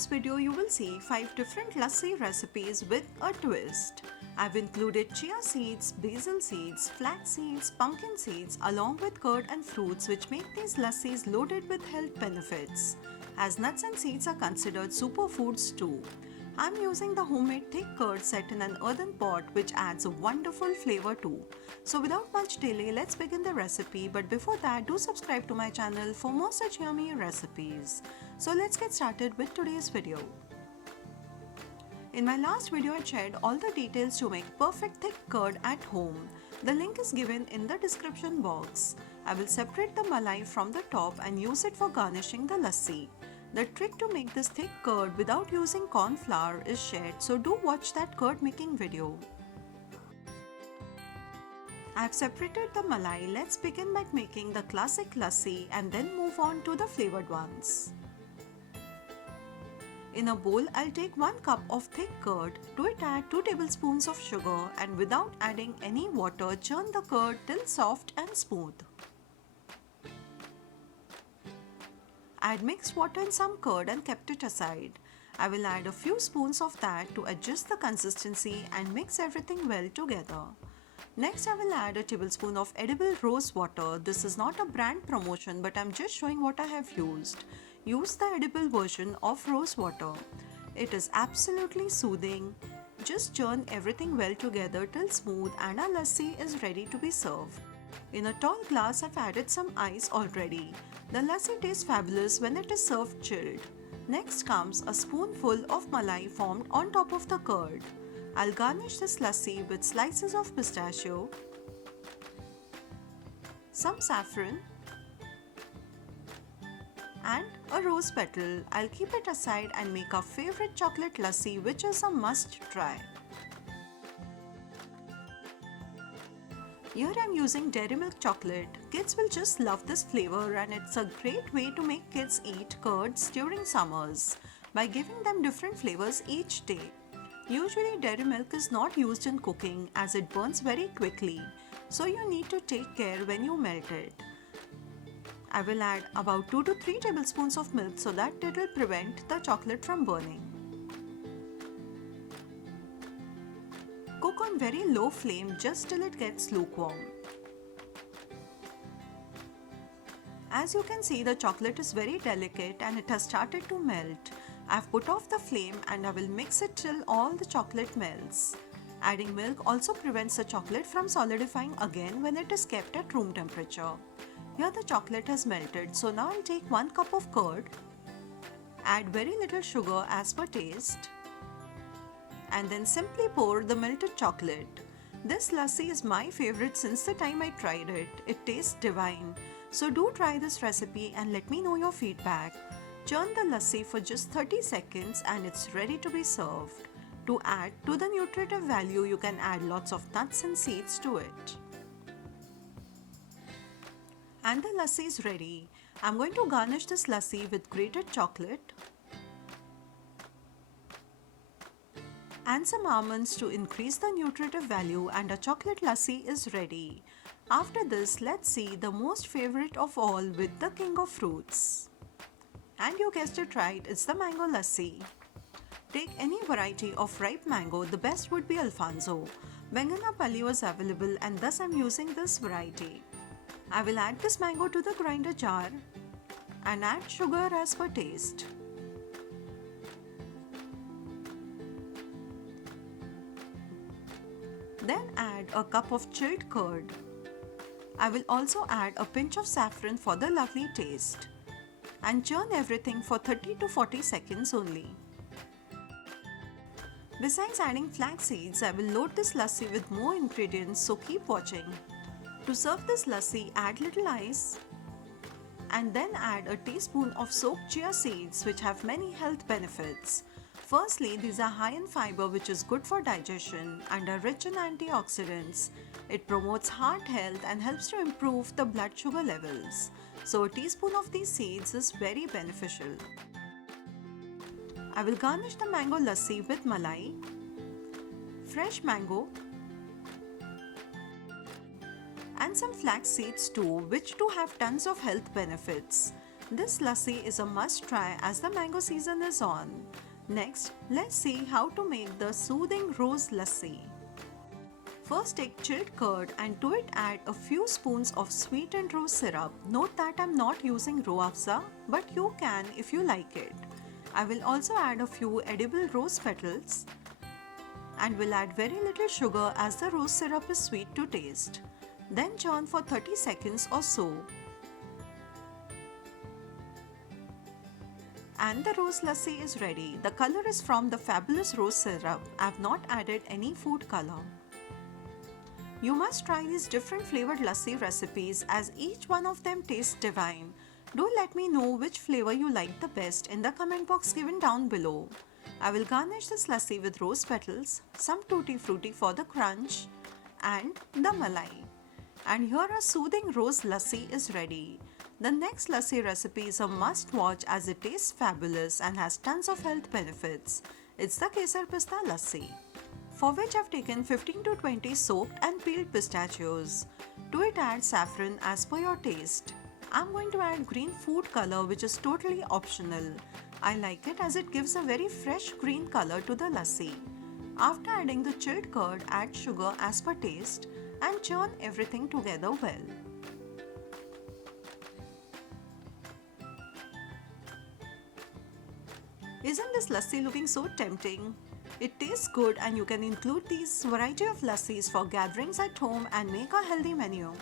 this video you will see 5 different lassi recipes with a twist. I've included chia seeds, basil seeds, flax seeds, pumpkin seeds along with curd and fruits which make these lassis loaded with health benefits, as nuts and seeds are considered superfoods too. I'm using the homemade thick curd set in an earthen pot which adds a wonderful flavor too. So without much delay, let's begin the recipe, but before that do subscribe to my channel for more such yummy recipes. So let's get started with today's video. In my last video I shared all the details to make perfect thick curd at home. The link is given in the description box. I will separate the malai from the top and use it for garnishing the lassi. The trick to make this thick curd without using corn flour is shared, so do watch that curd making video. I have separated the malai. Let's begin by making the classic lassi and then move on to the flavored ones. In a bowl, I'll take 1 cup of thick curd. To it add 2 tablespoons of sugar and without adding any water, churn the curd till soft and smooth. Add mixed water and some curd and kept it aside. I will add a few spoons of that to adjust the consistency and mix everything well together. Next, I will add a tablespoon of edible rose water. This is not a brand promotion, but I'm just showing what I have used. Use the edible version of rose water. It is absolutely soothing. Just churn everything well together till smooth and our lassi is ready to be served. In a tall glass, I've added some ice already. The lassi tastes fabulous when it is served chilled. Next comes a spoonful of malai formed on top of the curd. I'll garnish this lassi with slices of pistachio, some saffron and a rose petal. I'll keep it aside and make our favorite chocolate lassi, which is a must try. Here I'm using dairy milk chocolate. Kids will just love this flavor and it's a great way to make kids eat curds during summers by giving them different flavors each day. Usually dairy milk is not used in cooking as it burns very quickly, so you need to take care when you melt it. I will add about 2 to 3 tablespoons of milk so that it will prevent the chocolate from burning. Cook on very low flame just till it gets lukewarm. As you can see, the chocolate is very delicate and it has started to melt. I've put off the flame and I will mix it till all the chocolate melts. Adding milk also prevents the chocolate from solidifying again when it is kept at room temperature. Here the chocolate has melted, so now I'll take 1 cup of curd, add very little sugar as per taste, and then simply pour the melted chocolate. This lassi is my favorite since the time I tried it. It tastes divine. So do try this recipe and let me know your feedback. Churn the lassi for just 30 seconds and it's ready to be served. To add to the nutritive value, you can add lots of nuts and seeds to it. And the lassi is ready. I'm going to garnish this lassi with grated chocolate and some almonds to increase the nutritive value, and a chocolate lassi is ready. After this, let's see the most favorite of all with the king of fruits. And you guessed it right, it's the mango lassi. Take any variety of ripe mango, the best would be Alfonso. Banganapalli was available and thus I'm using this variety. I will add this mango to the grinder jar and add sugar as per taste. Then add a cup of chilled curd. I will also add a pinch of saffron for the lovely taste. And churn everything for 30 to 40 seconds only. Besides adding flax seeds, I will load this lassi with more ingredients, so keep watching. To serve this lassi, add little ice and then add a teaspoon of soaked chia seeds which have many health benefits. Firstly, these are high in fiber which is good for digestion and are rich in antioxidants. It promotes heart health and helps to improve the blood sugar levels. So a teaspoon of these seeds is very beneficial. I will garnish the mango lassi with malai, fresh mango and some flax seeds too, which do have tons of health benefits. This lassi is a must try as the mango season is on. Next, let's see how to make the soothing rose lassi. First, take chilled curd and to it add a few spoons of sweetened rose syrup. Note that I'm not using rooh afza, but you can if you like it. I will also add a few edible rose petals and will add very little sugar as the rose syrup is sweet to taste. Then churn for 30 seconds or so. And the rose lassi is ready. The color is from the fabulous rose syrup. I have not added any food color. You must try these different flavored lassi recipes as each one of them tastes divine. Do let me know which flavor you like the best in the comment box given down below. I will garnish this lassi with rose petals, some tutti frutti for the crunch, and the malai. And here a soothing rose lassi is ready. The next lassi recipe is a must watch as it tastes fabulous and has tons of health benefits. It's the Kesar pista lassi, for which I've taken 15 to 20 soaked and peeled pistachios. To it add saffron as per your taste. I'm going to add green food color which is totally optional. I like it as it gives a very fresh green color to the lassi. After adding the chilled curd, add sugar as per taste and churn everything together well. Isn't this lassi looking so tempting? It tastes good and you can include these variety of lassis for gatherings at home and make a healthy menu.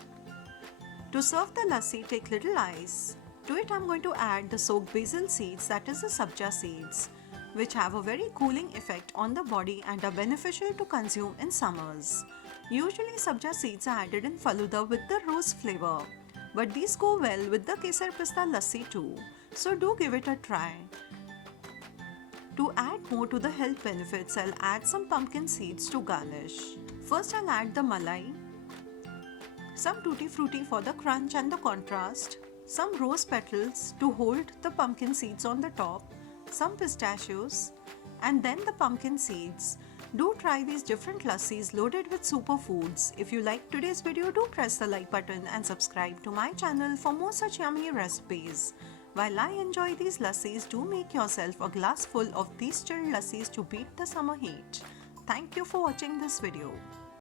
To serve the lassi, take little ice. To it I'm going to add the soaked basil seeds, that is the sabja seeds, which have a very cooling effect on the body and are beneficial to consume in summers. Usually sabja seeds are added in faluda with the rose flavor, but these go well with the Kesar pista lassi too, so do give it a try. To add more to the health benefits, I'll add some pumpkin seeds to garnish. First I'll add the malai, some tutti frutti for the crunch and the contrast, some rose petals to hold the pumpkin seeds on the top, some pistachios, and then the pumpkin seeds. Do try these different lassis loaded with superfoods. If you liked today's video, do press the like button and subscribe to my channel for more such yummy recipes. While I enjoy these lassis, do make yourself a glass full of these chilled lassis to beat the summer heat. Thank you for watching this video.